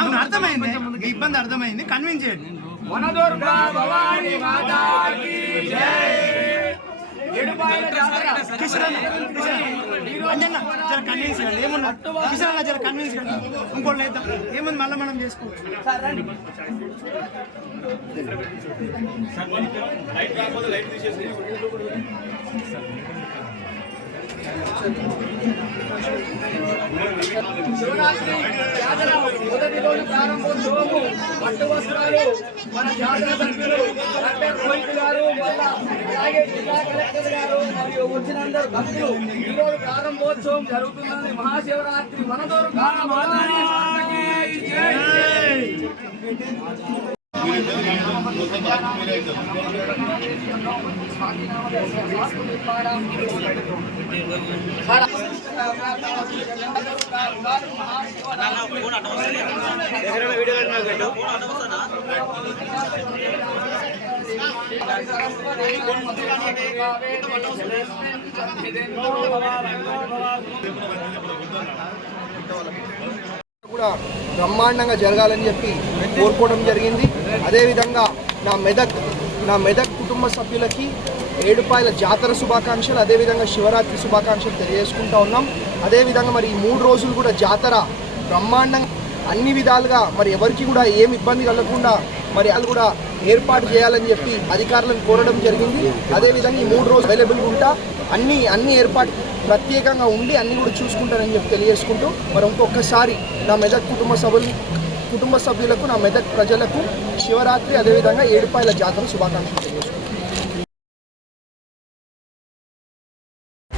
అవును అర్థమైంది. ఈ ఇబ్బంది అర్థమైంది. కన్విన్స్ చేయండి. జర కన్విన్స్ చేయండి. ఏమన్నా జర కన్విన్స్ ఇంకోటి లేదా ఏముంది? మళ్ళీ మనం చేసుకోవచ్చు శివరాత్రి. జాతర మొదటి రోజు ప్రారంభోత్సవము. పట్టు వస్త్రాలు మన జాతర సభ్యులు డాక్టర్ రోహిత్ గారు అలాగే జిల్లా కలెక్టర్ గారు మరియు వచ్చినందరు భక్తులు. ఈ రోజు ప్రారంభోత్సవం జరుగుతున్నది. మహాశివరాత్రి మనదోరు కూడా బ్రహ్మాండంగా జరగాలని చెప్పి కోరుకోవడం జరిగింది. అదేవిధంగా నా మెదక్ నా మెదక్ కుటుంబ సభ్యులకి ఏడుపాయల జాతర శుభాకాంక్షలు అదేవిధంగా శివరాత్రి శుభాకాంక్షలు తెలియజేసుకుంటా ఉన్నాం. అదేవిధంగా మరి ఈ మూడు రోజులు కూడా జాతర బ్రహ్మాండంగా అన్ని విధాలుగా మరి ఎవరికి కూడా ఏమి ఇబ్బంది కలగకుండా మరి అది కూడా ఏర్పాటు చేయాలని చెప్పి అధికారులను కోరడం జరిగింది. అదేవిధంగా ఈ మూడు రోజులు అవైలబుల్గా ఉంటా అన్ని అన్ని ఏర్పాటు ప్రత్యేకంగా ఉండి అన్ని కూడా చూసుకుంటారని చెప్పి తెలియజేసుకుంటూ మరి ఇంకొకసారి నా మెదక్ కుటుంబ సభ్యులు కుటుంబ సభ్యులకు నా మెదక్ ప్రజలకు శివరాత్రి అదేవిధంగా ఏడుపాయల జాతర శుభాకాంక్షలు తెలియజేసుకుంటాను